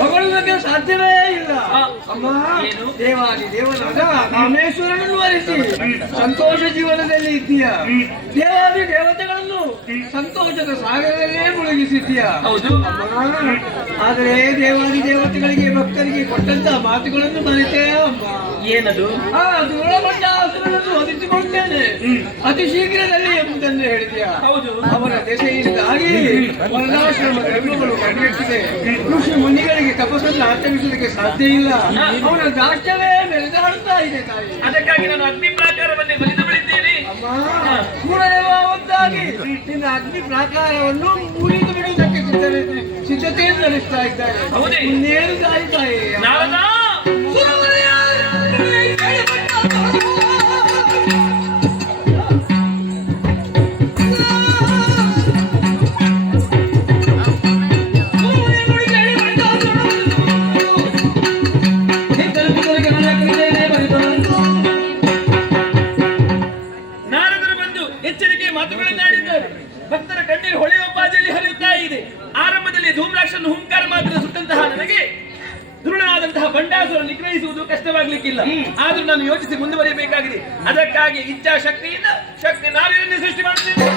ಹೊಗಳುವುದಕ್ಕೆ ಸಾಧ್ಯವೇ ಇಲ್ಲ. ಅಮ್ಮ, ದೇವಾದಿ ದೇವನಾದ ಕಾಮೇಶ್ವರನನ್ನು ವರಿಸಿ ಸಂತೋಷ ಜೀವನದಲ್ಲಿ ಇದ್ದೀಯ. ದೇವಾದಿ ದೇವತೆಗಳನ್ನು ಸಂತೋಷದ ಸಾಗರದಲ್ಲೇ ಮುಳುಗಿಸಿದ್ದೀಯ. ಆದರೆ ದೇವಾದಿ ದೇವತೆಗಳಿಗೆ ಭಕ್ತರಿಗೆ ಕೊಟ್ಟಂತಹ ಮಾತುಗಳನ್ನು ಮರೆತೇ ಅಮ್ಮ. ಏನದು? ಧೂಳಮಂಡಾಸುರನನ್ನು ವಧಿಸಿಕೊಳ್ತೇನೆ ಅತಿ ಶೀಘ್ರದಲ್ಲಿ ಎಂಬುದನ್ನು ಹೇಳಿದೆಯಾ? ಅವರ ದೆಸೆಯಿಂದಾಗಿ ವರ್ಣಾಶ್ರಮ ಧರ್ಮಗಳು ಕಣ್ಣಿಟ್ಟಿದೆ. ಋಷಿ ಮುನಿಗಳಿಗೆ ತಪಸ್ಸನ್ನು ಆಚರಿಸುವುದಕ್ಕೆ ಸಾಧ್ಯ ಇಲ್ಲ. ಅವನ ದಾಷ್ಟ್ಯವೇ ಮೆರೆದಾಡುತ್ತಾ ಇದೆ ತಾಯಿ. ಅದಕ್ಕಾಗಿ ನಾನು ಅಗ್ನಿ ಪ್ರಾಕಾರವನ್ನೇ ಬಲಿದು ಬಿಡಿದ್ದೇನೆ. ಒಂದಾಗಿ ನಿನ್ನ ಅಗ್ನಿ ಪ್ರಾಕಾರವನ್ನು ಮುರಿದು ಬಿಡುವುದಕ್ಕೆ ಸಿದ್ಧತೆಯನ್ನು ನಡೆಸ್ತಾ ಇದ್ದಾರೆ. ಇನ್ನೇನು ತಾಯಿ ತಾಯಿ ಭಕ್ತರ ಕಣ್ಣೀರು ಹೊಳೆಯುವ ಬಾಜಲ್ಲಿ ಹರಿಯುತ್ತಾ ಇದೆ. ಆರಂಭದಲ್ಲಿ ಧೂಮ್ರಾಕ್ಷನ್ನು ಹುಂಕಾರ ಮಾತ್ರ ಸುಟ್ಟಂತಹ ನನಗೆ ದುರುಳನಾದಂತಹ ಬಂಡಾಸುರ ನಿಗ್ರಹಿಸುವುದು ಕಷ್ಟವಾಗ್ಲಿಕ್ಕಿಲ್ಲ. ಆದ್ರೂ ನಾನು ಯೋಚಿಸಿ ಮುಂದುವರಿಯಬೇಕಾಗಿದೆ. ಅದಕ್ಕಾಗಿ ಇಚ್ಛಾಶಕ್ತಿಯಿಂದ ಶಕ್ತಿ ನಾರಿಯನ್ನು ಸೃಷ್ಟಿ ಮಾಡುತ್ತೇನೆ.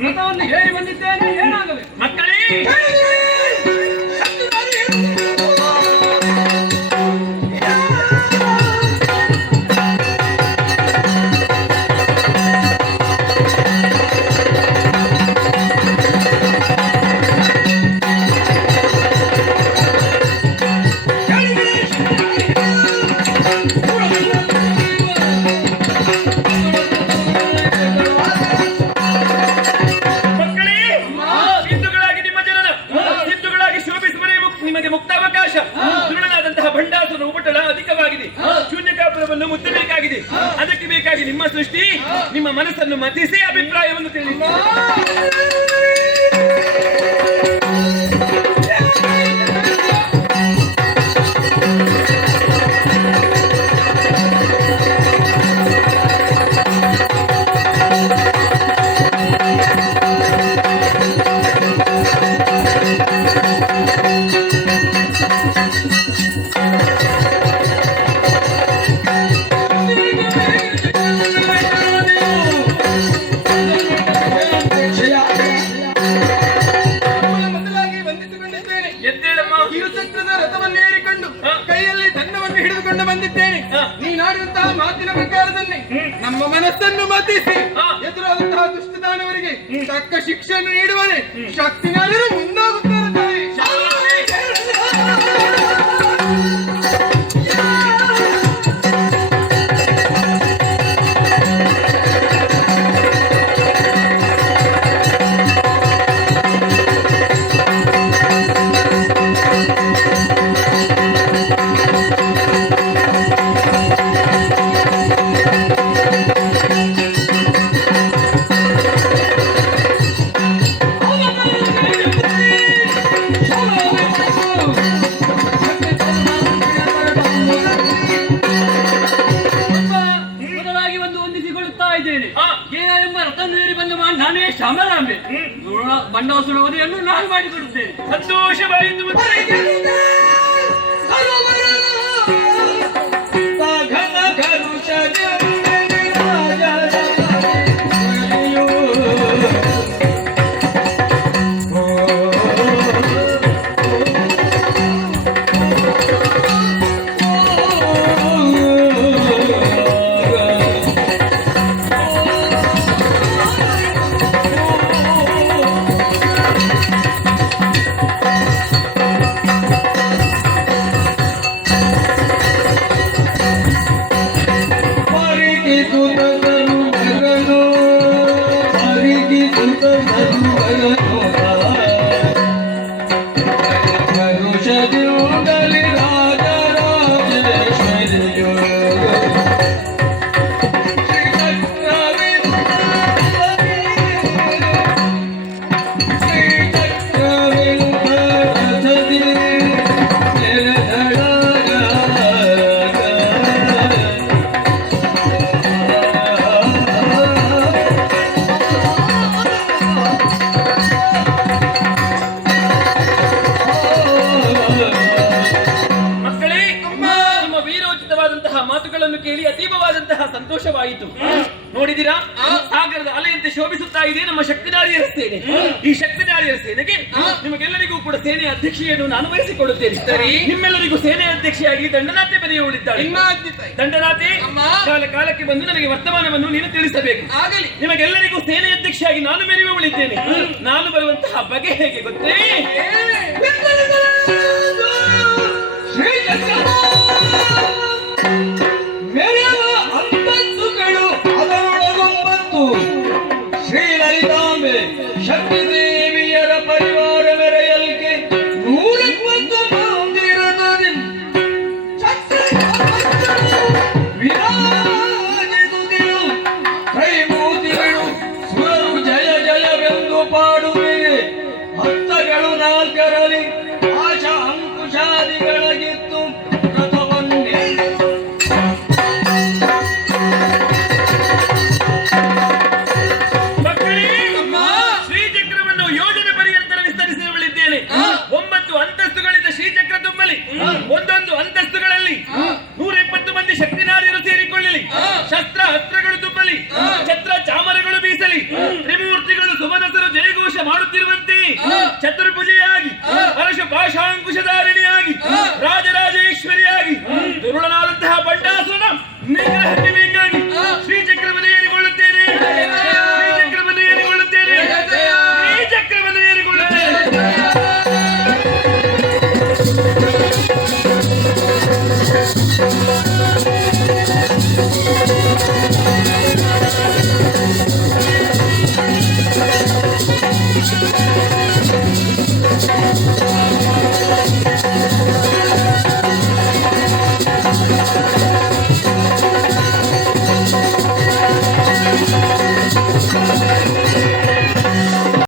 ರಥವನ್ನು ಹೇಳಿ ಬಂದಿದ್ದೇನೆ, ಏನಾಗಬೇಕು? ಮಕ್ಕಳೇ ಮುತ್ತಬೇಕಾಗಿದೆ. ಅದಕ್ಕೆ ಬೇಕಾಗಿ ನಿಮ್ಮ ಸೃಷ್ಟಿ, ನಿಮ್ಮ ಮನಸ್ಸನ್ನು ಮತಿಸಿ ಅಭಿಪ್ರಾಯವನ್ನು ತಿಳಿಸಿ. ನೀನಾಡಿದಂತಹ ಮಾತಿನ ಪ್ರಕಾರದಲ್ಲಿ ನಮ್ಮ ಮನಸ್ಸನ್ನು ಮತಿಸಿ ಎದುರಾದಂತಹ ದುಷ್ಟದಾನವರಿಗೆ ತಕ್ಕ ಶಿಕ್ಷೆಯನ್ನು ನೀಡುವರೆ ಶಕ್ತಿನಾದರೂ ಮುಂದಾಗುತ್ತಾರೆ ತಾಯಿ. ನಾನೇ ಶ್ಯಾಮಲಾಂಬೆ ಬಂಡವಾಸುರ ವಧೆಯನ್ನು ನಾನು ಮಾಡಿಕೊಡುತ್ತೇನೆ. ಸಂತೋಷವಾಯಿತು. ಕೇಳಿ ಅತೀವವಾದಂತಹ ಸಂತೋಷವಾಯಿತು. ನೋಡಿದಿರಾ, ಸಾಗರದ ಅಲೆಯಂತೆ ಶೋಭಿಸುತ್ತಾ ಇದೆ ನಮ್ಮ ಶಕ್ತಿನಾರಿಯರ ಸೇನೆ. ಈ ಶಕ್ತಿನಾರಿಯರ ಸೇನೆಗೆ ನಿಮಗೆಲ್ಲರಿಗೂ ಕೂಡ ಸೇನೆಯ ಅಧ್ಯಕ್ಷೆಯನ್ನು ನಾನು ವಹಿಸಿಕೊಡುತ್ತೇನೆ. ನಿಮ್ಮೆಲ್ಲರಿಗೂ ಸೇನೆ ಅಧ್ಯಕ್ಷೆಯಾಗಿ ದಂಡನಾಥೆ ಬೆರೆಯುವುದಿದ್ದಾಳೆ. ದಂಡನಾಥೆ, ಕಾಲ ಕಾಲಕ್ಕೆ ಬಂದು ನನಗೆ ವರ್ತಮಾನವನ್ನು ನೀನು ತಿಳಿಸಬೇಕು. ನಿಮಗೆಲ್ಲರಿಗೂ ಸೇನೆ ಅಧ್ಯಕ್ಷೆಯಾಗಿ ನಾನು ಮೆರೆಯುವವಳಿದ್ದೇನೆ. ನಾನು ಬರುವಂತಹ ಬಗೆ ಹೇಗೆ ಗೊತ್ತೇ? ಶ್ರೀಲಲಿತಾಂಬೆ ಶಕ್ತಿ ದೇವಿಯರ ಪರಿವಾರ ಮೆರೆಯಲ್ಗೆ 120 ಮಂದಿರದಲ್ಲಿ ವಿರಾಜಿಸುತ್ತಿರು ಕೈಮೂತಿಗಳು ಸುರರು ಜಯ ಜಯವೆಂದು ಪಾಡುತ್ತಿದೆ. ಹಸ್ತಗಳು 4ರಲ್ಲಿ ನಿಗ್ರಹಕ್ಕೆ ಬೇಕಾಗಿ ಶ್ರೀಚಕ್ರವನ್ನು ಏರಿಕೊಳ್ಳುತ್ತೇನೆ, ಶ್ರೀಚಕ್ರವನ್ನು ಏರಿಕೊಳ್ಳುತ್ತೇನೆ, ಶ್ರೀಚಕ್ರವನ್ನು ಏರಿಕೊಳ್ಳುತ್ತೇನೆ.